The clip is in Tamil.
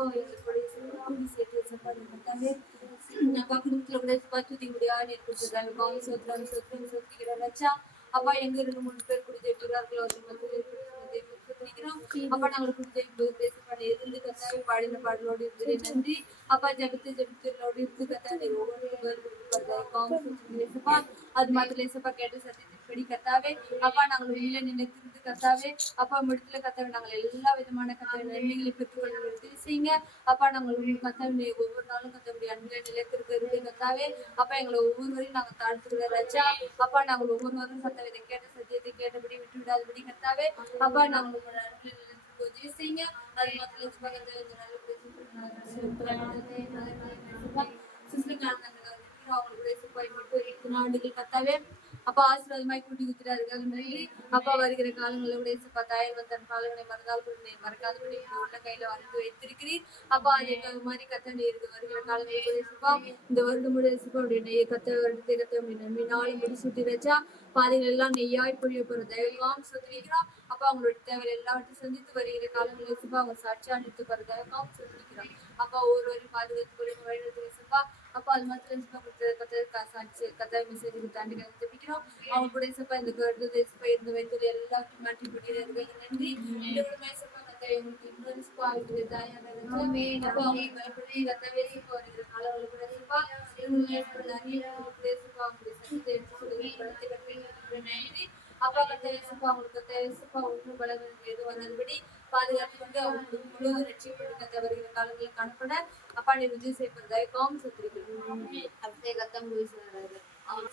அப்பா எங்களுடைய கூடி சேர்த்து சப்பாடு கத்தாவே அப்பா குடும்பத்துல கூட பத்துதி முடியாது கொடுத்ததாங்க காவல் சோத்திரம் சோத்திரம் சோத்திக்கிறோம் லட்சா அப்பா எங்க 2-3 பேர் குடி ஜெயிக்கிறார்களோ அது அப்பா நாங்கள் குடி இருந்து கத்தாவே பாடின பாடலோடு இருந்து நன்றி அப்பா ஜெபத்து ஜெபத்திலோடு இருந்து கத்தாவே அது மாத்திரம் லேசப்பா கேட்ட சத்தியத்தின்படி கத்தாவே அப்பா நாங்கள் உள்ள நினைத்திருந்து கத்தாவே அப்பா முடித்துல கத்தாவே நாங்கள் எல்லா விதமான கத்தாவை நன்மைகளை பெற்றுக்கொள்ள உதவி செய்யுங்க அப்பா நாங்கள் கத்தாவை ஒவ்வொரு நாளும் கத்தவுடைய அன்பில நிலைத்திருக்கிறது கத்தாவே அப்பா எங்களை ஒவ்வொருவரையும் நாங்கள் தாழ்த்துக்கிற ரஜா அப்பா நாங்கள் ஒவ்வொருவரும் கத்தாவை இதை கேட்ட சத்தியத்தை கேட்டபடி விட்டு விடாதபடி கத்தாவே அப்பா நாங்கள் உங்களோட அன்பில நிலைத்திருக்க உதவி செய்யுங்க அது மாத்திரம் கத்தாவே அப்பா ஆசீர்வாதமாய் கூட்டி குத்துறார்கள் நன்றி அப்பா வருகிற காலங்களோட ஏசப்பா தாயர் வந்த காலங்களை மறந்தால் மறக்காதபடி உள்ள கையில அறிந்து வைத்திருக்கிறீர் அப்பா அதே மாதிரி கத்தனை இருக்கு வருகிற காலங்களோட ஏசப்பா இந்த வருடமுடைய ஏசப்பாவுடைய நெய்ய கத்த வருடத்தை கத்த நம்பி நாளை முடி சுட்டி வச்சா பாதைகள் எல்லாம் நெய்யாய் பொழிய போற தயவாம் சொல்லிக்கிறோம் அப்பா அவங்களோட தேவையை எல்லாவற்றையும் சந்தித்து வருகிற காலங்களில் ஏசப்பா அவங்க சாட்சியா நிறுத்து போற தயவாம் சொல்லிக்கிறோம் அப்பா ஒவ்வொருவரையும் பாதுகாத்து வழிநடத்து ஏசப்பா அப்பா அது மாத்திரம் கத்தாய் மெசேஜுக்கு தாண்டி ஜெபிக்கிறோம் அவங்க கூட ஏசப்பா இந்த கருத்து ஏசப்பா இருந்து வைத்தது எல்லாத்தையும் மாற்றி போட்டிருக்க நன்றி இந்த மேசப்பா கத்தாய் உங்களுக்கு இன்ஃபுளுன்ஸ் ஆகிட்டு தாயான அப்பா அவங்களுக்கு பயப்படி கத்தாவே ஏசப்பா வருகிற காலங்களை கூட ஏசப்பா ஏசப்பா அவங்களுடைய சத்தத்தை எடுத்து சொல்லி பலத்தை கட்டி நன்றி அப்பா கத்தாய் ஏசப்பா அவங்களுக்கு கத்தாய் ஏசப்பா ஒன்று பலவர்கள் எது வந்தபடி பாதுகாத்து கொண்டு அவங்களுக்கு முழு ரட்சிப்பட்டு கத்த வருகிற காலங்களில் காணப்பட அப்பா நீ விஜய் செய்வதை காம் சத்திரிக்கிறோம் அப்படியே கத்த முடிவு சொல்றாரு அவர்